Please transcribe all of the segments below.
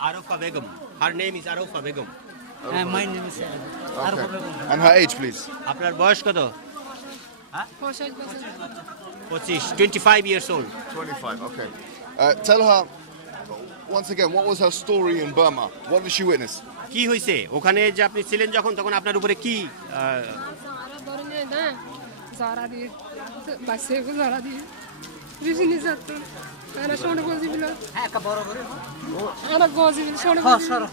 Arofa Begum. Her name is Arofa Begum. My name is Arfa Begum. And her age, please. আপনার বয়স কত? 25 years old. 25, okay. Tell her, once again, what was her story in Burma? What did she witness? কি হয়েছে ওখানে যে আপনি ছিলেন যখন তখন আপনার উপরে কি Zara diye, başka bir Zara diye. Yüzünü zaten. Ana şunu gözü bile. Ana gözü bile şunu. Hoşara.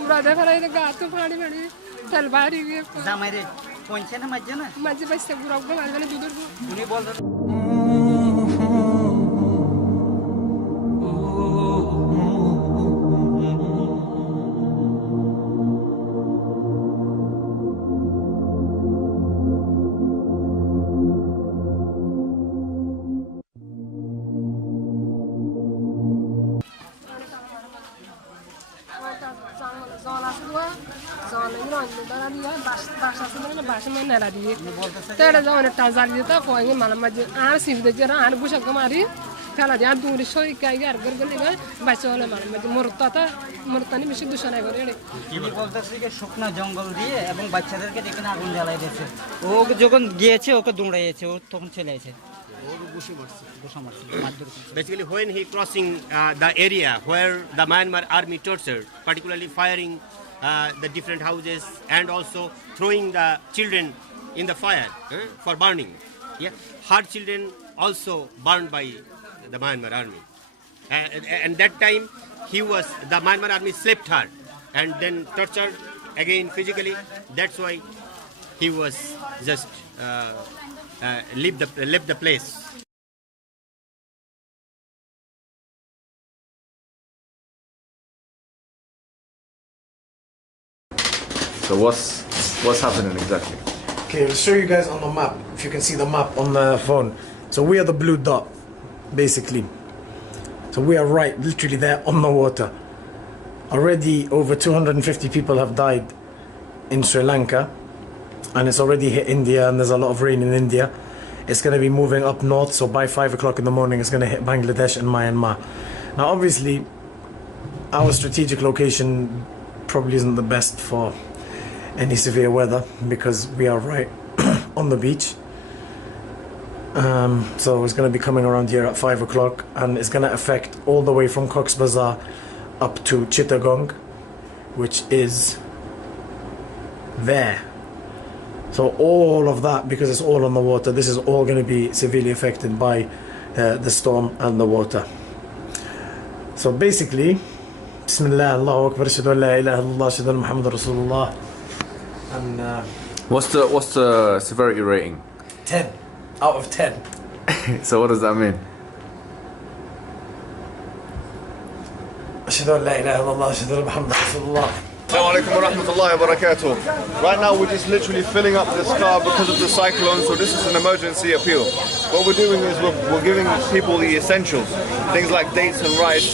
Burada farayda gato pani pani. Tel bari diye. Zamare. Koyunca ne macca na? Macca başka burak da var. Bana dudur bu. Bunu bolda. Terda zaman Tanzania ta koyenge malam maji ar sivde jara ar bushak kamari kala dia duri shoy kayga ar gargaliga bachole malam maji murtani beshi dushanay করে রে কি বলতেছে যে শুকনা জঙ্গল দিয়ে এবং বাচ্চাদেরকে দেখে আগুন জ্বালাই দিয়েছে ও যখন গিয়েছে ওকে দৌড়াইছে ও তখন চলে আসে basically when he crossing the area where the Myanmar army tortured, particularly firing the different houses and also throwing the children in the fire for burning. Yeah, her children also burned by the Myanmar army, and that time the Myanmar army slapped her and then tortured again physically. That's why he was just left the place. So what's happening exactly? Okay, I'll show you guys on the map, if you can see the map on the phone. So we are the blue dot, basically. So we are right, literally there on the water. Already over 250 people have died in Sri Lanka, and it's already hit India, and there's a lot of rain in India. It's going to be moving up north, so by 5 o'clock in the morning it's going to hit Bangladesh and Myanmar. Now obviously, our strategic location probably isn't the best for any severe weather because we are right on the beach. So it's going to be coming around here at 5 o'clock, and it's going to affect all the way from Cox's Bazar up to Chittagong, which is there. So all of that, because it's all on the water, this is all going to be severely affected by the storm and the water. So basically, Bismillah, Allahu Akbar, Ashhadu an la ilaha illallah, Ashhadu anna Muhammadan Rasulullah. And What's the severity rating? 10 out of 10. So what does that mean? Ashhadu an la ilaha illallah, Ashhadu anna Muhammadan Rasulullah. Assalamu alaikum wa rahmatullahi wa barakatuh. Right now we're just literally filling up the scar because of the cyclone, so this is an emergency appeal. What we're doing is we're giving people the essentials, things like dates and rice,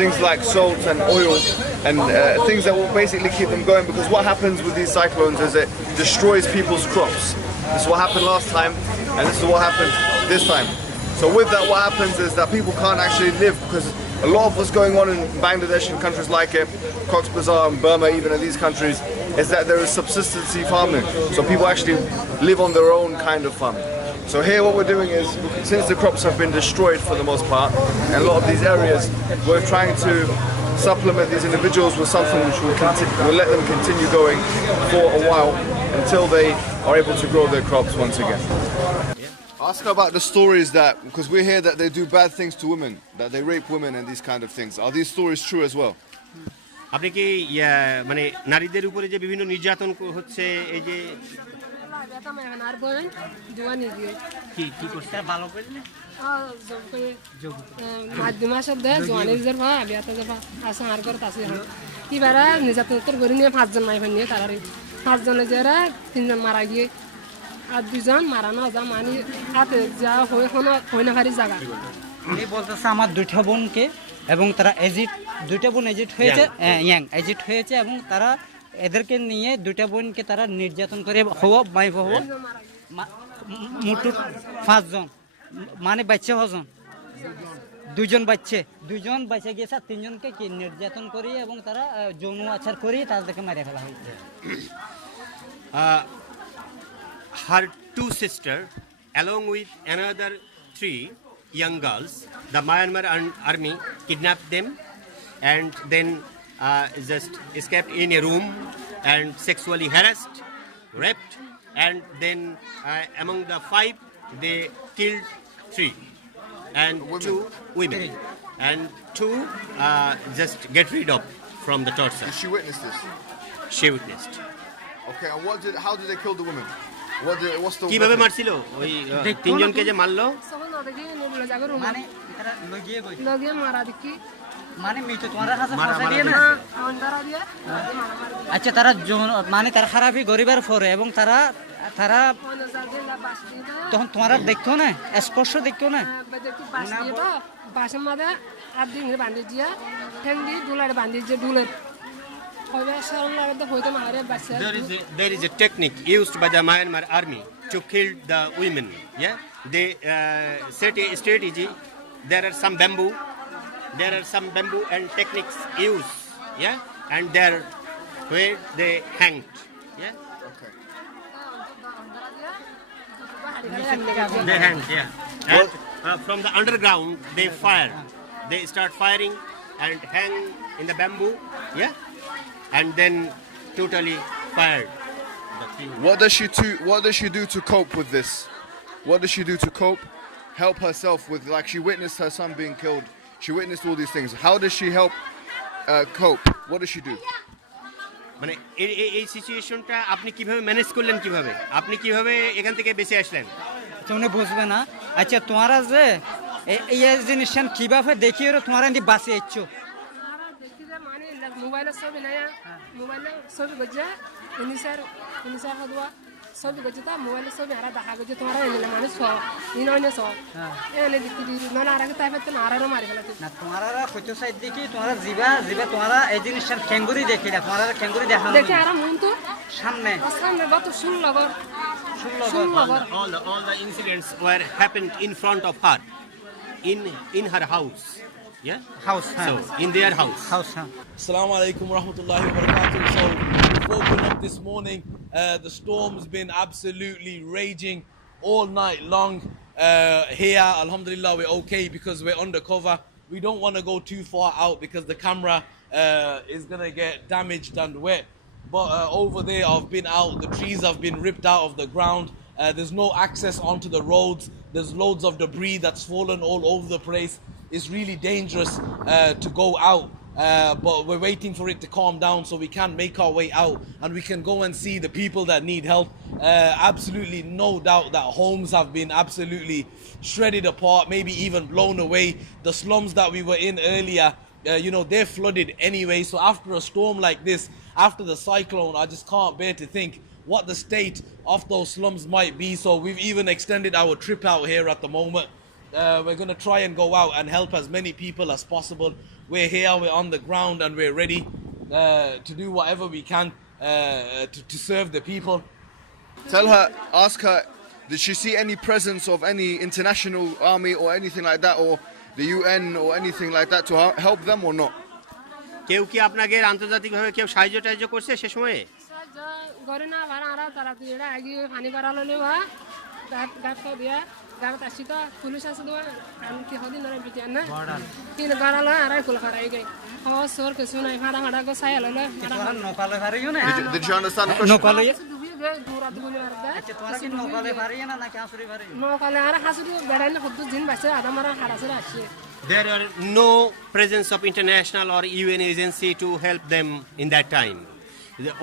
things like salt and oil, and things that will basically keep them going, because what happens with these cyclones is it destroys people's crops. This is what happened last time, and this is what happened this time. So with that, what happens is that people can't actually live, because a lot of what's going on in Bangladesh and countries like it, Cox's Bazar and Burma, even in these countries, is that there is subsistency farming. So people actually live on their own kind of farming. So here what we're doing is, since the crops have been destroyed for the most part, and a lot of these areas, we're trying to supplement these individuals with something which will let them continue going for a while until they are able to grow their crops once again. Ask her about the stories that, because we hear that they do bad things to women, that they rape women and these kind of things. Are these stories true as well? আপনি কি মানে নারীদের উপরে যে বিভিন্ন নির্যাতন হচ্ছে এই যে কি কি করতে ভালো করলে মাধ্যমা শব্দ জোয়ানি জের ভা বিয়াতে জের ভা আসা আর করতে আসে কিবারা নির্যাতন উত্তর করে নিয়ে 5 জন নাই ভানিয়ে তারারে 5 জনের যারা 3 জন মারা গিয়ে আর 2 জন মারানো যা মানে হাতে যা হয় না ভারি জায়গা উনি বলতেছে আমার দুইটা বোনকে এবং তারা দুইটা বোন এজিট হয়েছে এজিট হয়েছে এবং তারা এদেরকে নিয়ে দুইটা বোনকে তারা নির্যাতন করে মুটু 5 জন মানে বাচ্চা হজন দুইজন বাইচে গিয়েছে, আর তিনজনকে কি নির্যাতন করিয়ে এবং তারা যৌন আচার করিয়ে তাদেরকে মেরে ফেলা হয়েছে। Her two sisters, along with another 3 young girls, the Myanmar army kidnapped them and then just escaped in a room and sexually harassed, raped, and then among the 5, they killed 3 and 2 women, and 2 just get rid of from the torture. Did she witness this? She witnessed. Okay, and how did they kill the women? What's the কিভাবে weapon? মারছিল ওই তিনজনকে যে মারলো? সবাই না দেখি নিবলে জাগর মানে তারা লগিয়ে গই লাগিয়ে মারা দেখি মানে মিটো তোমার কাছে মারা ফাঁসা দিয়ে না। আন্দারা দিয়ে মারা মারা আচ্ছা, তারা মানে তারা খারাপই গরিবের পরে এবং তারা অন্য জায়গায় বাসটি না তখন তোমারা দেখতো না, স্পর্শ দেখতো না। দেখি বাস দিয়ে তো বাসের মধ্যে আর দিন বান্ধি দিয়া ঠ্যাং দিয়ে ডুলার বান্ধি যে ডুলের হবে সরল লাগে তো হইতো মারে বাসে There is a technique used by the Myanmar army to kill the women. Yeah, they set a strategy. There are some bamboo and techniques used. Yeah, and there where they hanged. Yeah, they hanged. Yeah, and from the underground they fire. They start firing and hang in the bamboo. Yeah, and then totally fired. What does she do to cope with this? What does she do to cope? Help herself with, like, she witnessed her son being killed. She witnessed all these things. How does she help cope? What does she do? মানে এই সিচুয়েশনটা আপনি কিভাবে manage করলেন, কিভাবে আপনি কিভাবে এখান থেকে বেঁচে আসলেন? তুমি বুঝবে না। আচ্ছা, তোমারা যে এই জিনিসটা কিভাবে দেখিয়ে তোমারা এনে বাঁচিয়েছো? দেখি যে মানে মোবাইলের ছবি নাই, মোবাইলের ছবি গজা ইনিসার হদুয়া ছবি গজা তা মোবাইলের ছবি হারা দেখা গজা তোমারা এনে মানে ছ ইননে ছ এনে দেখি দি না আর আগে তাইতে না আরো মারি ফেলাতে না। তোমারা কইতো সাইড দেখি তোমারা জিবা তোমারা এই জিনিসটা ক্যাঙ্গুরি দেখি না, তোমারা ক্যাঙ্গুরি দেখা দেখি আর মন তো সামনে গত 16 বার All the incidents were happened in front of her, in her house. Yeah, house, so in their house. Assalamu alaikum wa rahmatullahi wa barakatuh. So we've woken up this morning. The storm's been absolutely raging all night long. Here, alhamdulillah, we're okay because we're undercover. We don't want to go too far out because the camera is going to get damaged and wet. But over there, I've been out. The trees have been ripped out of the ground. There's no access onto the roads. There's loads of debris that's fallen all over the place. It's really dangerous to go out. But we're waiting for it to calm down so we can make our way out and we can go and see the people that need help. Absolutely no doubt that homes have been absolutely shredded apart, maybe even blown away. The slums that we were in earlier, they're flooded anyway. So after a storm like this, after the cyclone, I just can't bear to think what the state of those slums might be. So we've even extended our trip out here at the moment. We're going to try and go out and help as many people as possible. We're here, we're on the ground, and we're ready to do whatever we can to serve the people. Ask her, did she see any presence of any international army or anything like that, or the UN or anything like that to help them or not? কেউ কি আপনাকে আন্তর্জাতিকভাবে কেউ সাহায্য করছে সে সময়ে? গরে না ভাড়া তারা এরা আগে পানি করালো নেওয়া গাছ দিয়া গাছ আসি তো পুলিশ আছে তো আমি কি হদিন না বিটিয়ান না তিন গাড়ালো আর কুল খারাই গাই হাওয়া সর কিছু নাই ভাড়া গো সাইল হলো নকালে পারিও না। Did you understand the question? নকালে ডুবি গে দূর আদু বলে আর দা আচ্ছা, তোমরা কি নকালে পারিও না নাকি হাসুরি পারিও? নকালে আর হাসুরি বেড়াইলে কত দিন বাসে আদা মারা হারাসে আসে। There are no presence of international or UN agency to help them in that time.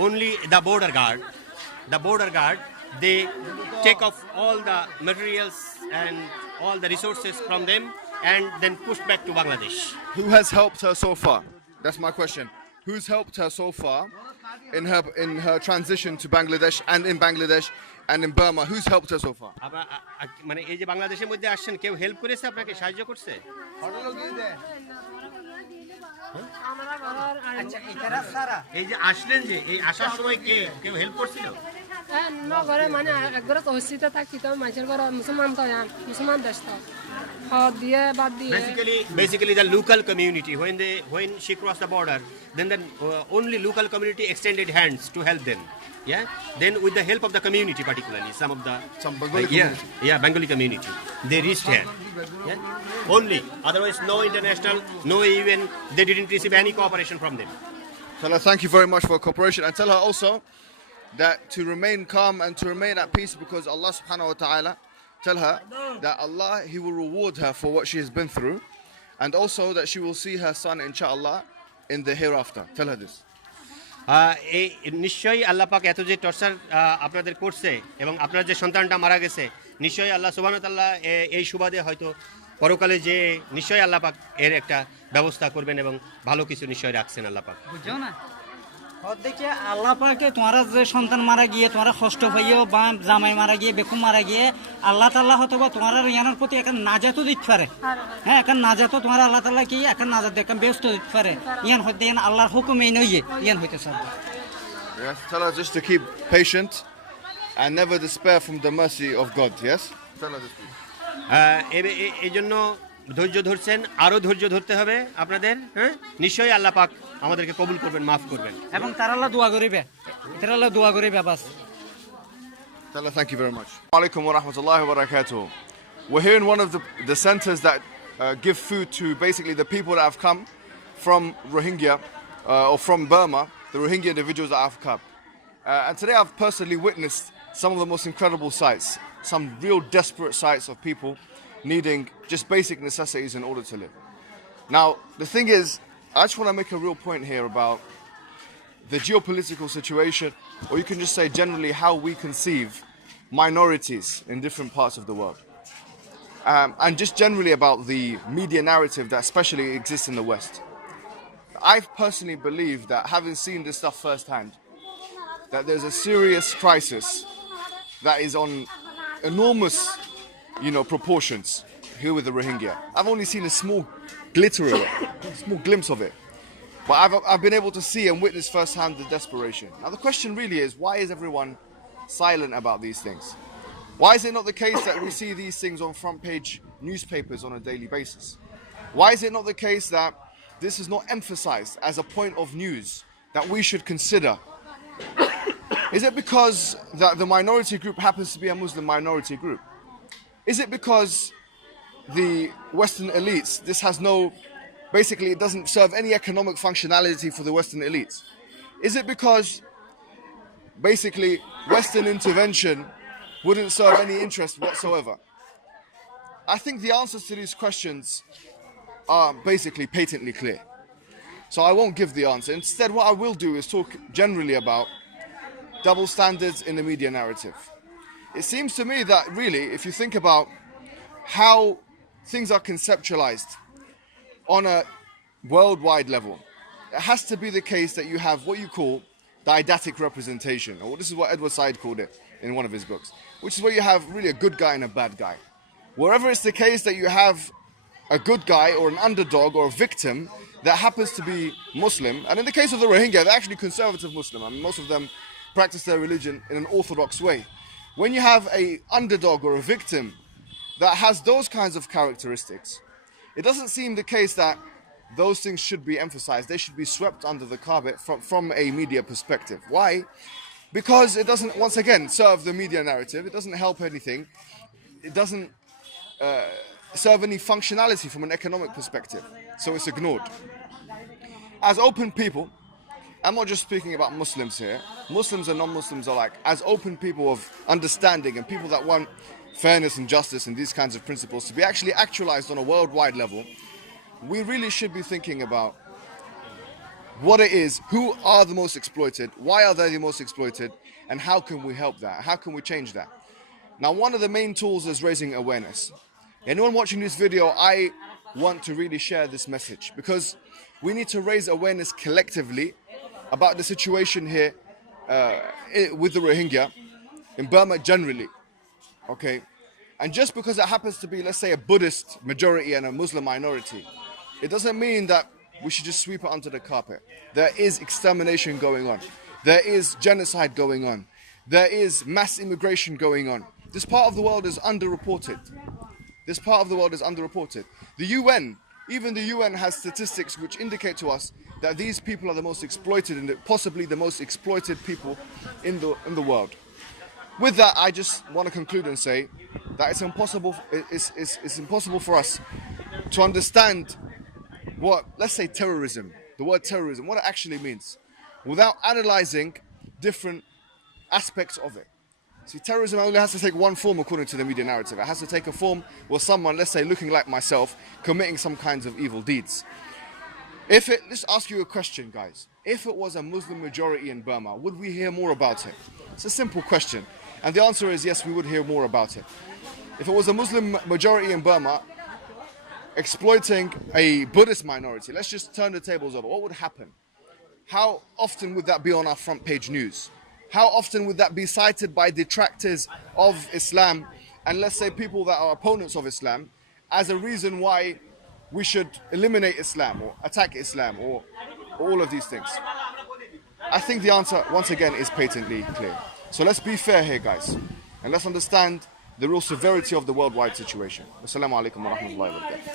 Only the border guard, they take off all the materials and all the resources from them and then push back to Bangladesh. Who has helped her so far? That's my question. Who's helped her so far in her transition to Bangladesh and in Bangladesh and in Burma? Who's helped her so far? মানে এই যে বাংলাদেশের মধ্যে আসছেন, কেউ help করেছে আপনাকে, সাহায্য করছে? আচ্ছা, এটারা সারা এই যে আসলেন, যে এই আসার সময় কেউ হেল্প করছিল? নগরে মানে একবার তহসিতে থাকি তো মানুষের ঘর মুসলমান তো মুসলমান দেশ তো হদ দিয়ে বাদ দিয়ে Basically, the local community, when she crossed the border, then the only local community extended hands to help them. Yeah. Then with the help of the community, particularly some Bengali community. Bengali community, they reached here. Yeah. Only. Otherwise, no international, no UN. They didn't receive any cooperation from them. Tell her thank you very much for her cooperation, and tell her also that to remain calm and to remain at peace, because Allah subhanahu wa ta'ala, tell her that Allah, He will reward her for what she has been through, and also that she will see her son inshallah in the hereafter. Tell her this. এই নিশ্চয়ই আল্লাহ পাক এত যে torture আপনাদের করছে এবং আপনার যে সন্তানটা মারা গেছে, নিশ্চয়ই আল্লাহ সুবহানাহু ওয়া তাআলা এই সুবাদে হয়তো পরকালে যে নিশ্চয়ই আল্লাহ পাক এর একটা ব্যবস্থা করবেন এবং ভালো কিছু নিশ্চয়ই রাখছেন আল্লাহ পাক। বুঝছো না দেখে আল্লাহ পাকে তোমারা যে সন্তান মারা গিয়ে তোমরা কষ্ট পাইও বা জামাই মারা গিয়ে বেকুম মারা গিয়ে আল্লাহ তাআলা হয়তো বা তোমার ইয়ানোর প্রতি একটা নাজাতও দিতে পারে। হ্যাঁ একটা নাজাতও তোমার আল্লাহ তাআলা কি একটা নাজাত একটা ব্যস্ত দিতে পারে। ইয়ান হইতে আল্লাহর হুকুম এই নইয়ে ইয়ান হইতে sir. Yes, tell her just to keep patient and never despair from the mercy of God. Yes, tell her this. এই জন্য ধৈর্য ধরছেন, আরো ধৈর্য ধরতে হবে আপনাদের। হ্যাঁ নিশ্চয়ই আল্লাহ পাক আমাদেরকে কবুল করবেন, মাফ করবেন এবং তার আল্লাহ দোয়া করিবে, তার আল্লাহ দোয়া করিবে বাস। Tell her thank you very much. Alaikum wa rahmatullahi wa barakatuh. We're here in one of the centers that give food to basically the people that have come from Rohingya or from Burma, the Rohingya individuals that have come. And today I've personally witnessed some of the most incredible sights, some real desperate sights of people needing just basic necessities in order to live. Now, the thing is, I just want to make a real point here about the geopolitical situation, or you can just say generally how we conceive minorities in different parts of the world. And just generally about the media narrative that especially exists in the West. I personally believe that, having seen this stuff firsthand, that there's a serious crisis that is on enormous, proportions here with the Rohingya. I've only seen a small glitter of it, a small glimpse of it. But I've been able to see and witness firsthand the desperation. Now the question really is, why is everyone silent about these things? Why is it not the case that we see these things on front page newspapers on a daily basis? Why is it not the case that this is not emphasized as a point of news that we should consider? Is it because that the minority group happens to be a Muslim minority group? Is it because the Western elites, this has basically it doesn't serve any economic functionality for the Western elites? Is it because basically Western intervention wouldn't serve any interest whatsoever? I think the answers to these questions are basically patently clear. So I won't give the answer. Instead, what I will do is talk generally about double standards in the media narrative. It seems to me that really, if you think about how things are conceptualized on a worldwide level, it has to be the case that you have what you call didactic representation, or this is what Edward Said called it in one of his books, which is where you have really a good guy and a bad guy. Wherever it's the case that you have a good guy or an underdog or a victim that happens to be Muslim, and in the case of the Rohingya, they're actually conservative Muslim. I mean, most of them practice their religion in an orthodox way. When you have a underdog or a victim that has those kinds of characteristics, it doesn't seem the case that those things should be emphasized. They should be swept under the carpet from a media perspective. Why? Because it doesn't, once again, serve the media narrative. It doesn't help anything. It doesn't serve any functionality from an economic perspective. So it's ignored. As open people, I'm not just speaking about Muslims here. Muslims and non-Muslims alike. As open people of understanding and people that want fairness and justice and these kinds of principles to be actually actualized on a worldwide level, we really should be thinking about what it is, who are the most exploited, why are they the most exploited, and how can we help that? How can we change that? Now, one of the main tools is raising awareness. Anyone watching this video, I want to really share this message, because we need to raise awareness collectively about the situation here with the Rohingya in Burma generally. Okay? And just because it happens to be, let's say, a Buddhist majority and a Muslim minority, it doesn't mean that we should just sweep it under the carpet. There is extermination going on. There is genocide going on. there is mass immigration going on. This part of the world is underreported. This part of the world is underreported. The UN, even the UN has statistics which indicate to us that these people are the most exploited and possibly the most exploited people in the world. With that, I just want to conclude and say that it's impossible for us to understand what, let's say, terrorism, the word terrorism, what it actually means, without analyzing different aspects of it. See, terrorism only has to take one form according to the media narrative. It has to take a form where someone, let's say, looking like myself, committing some kinds of evil deeds. Let's ask you a question, guys. If it was a Muslim majority in Burma, would we hear more about it? It's a simple question. And the answer is yes, we would hear more about it. If it was a Muslim majority in Burma exploiting a Buddhist minority, let's just turn the tables over. What would happen? How often would that be on our front page news? How often would that be cited by detractors of Islam and, let's say, people that are opponents of Islam as a reason why we should eliminate Islam or attack Islam or all of these things? I think the answer, once again, is patently clear. So let's be fair here, guys, and let's understand the real severity of the worldwide situation. Wassalamu alaikum wa rahmatullahi wa barakatuh.